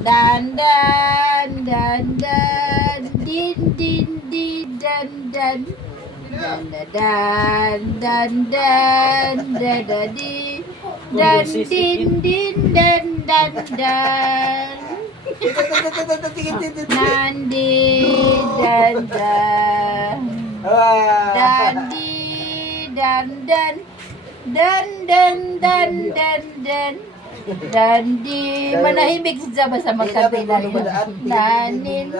Dan dan dan dan din din din dan dan dan dan dan dan dan dan di dan din din dan dan dan nandi dan dan dan di dan dan dan dan dan dan dan dan di manahimik siya ba sa magkabila nanin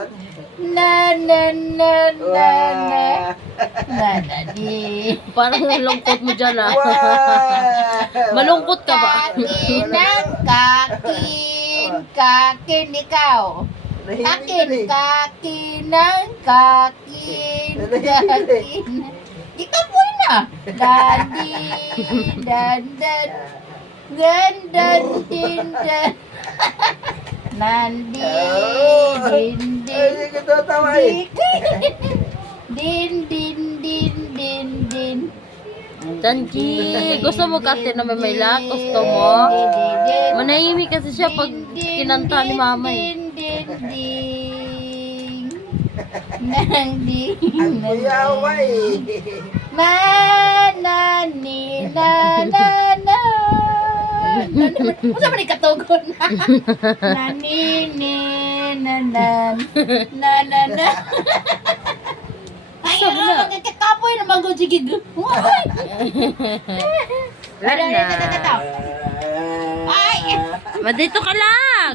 na na na na na na na di Parang lungkot mo dyan ah. Malungkot ka ba? kakin ng kakin kakin ikaw kakin kakin ng kakin kakin ikaw po na dadi dan dan dan dan din dan nandi din din din din din din din Chanchi, gusto mo kasi na may lak? Gusto mo? Manahimik kasi siya pag kinanta ni mama eh. Din din din nang din na na ni na na na Masa man ikatugon na ni ni na na na na na ay magkakapoy na magujigig ay Wala na. ay Dito ka lang!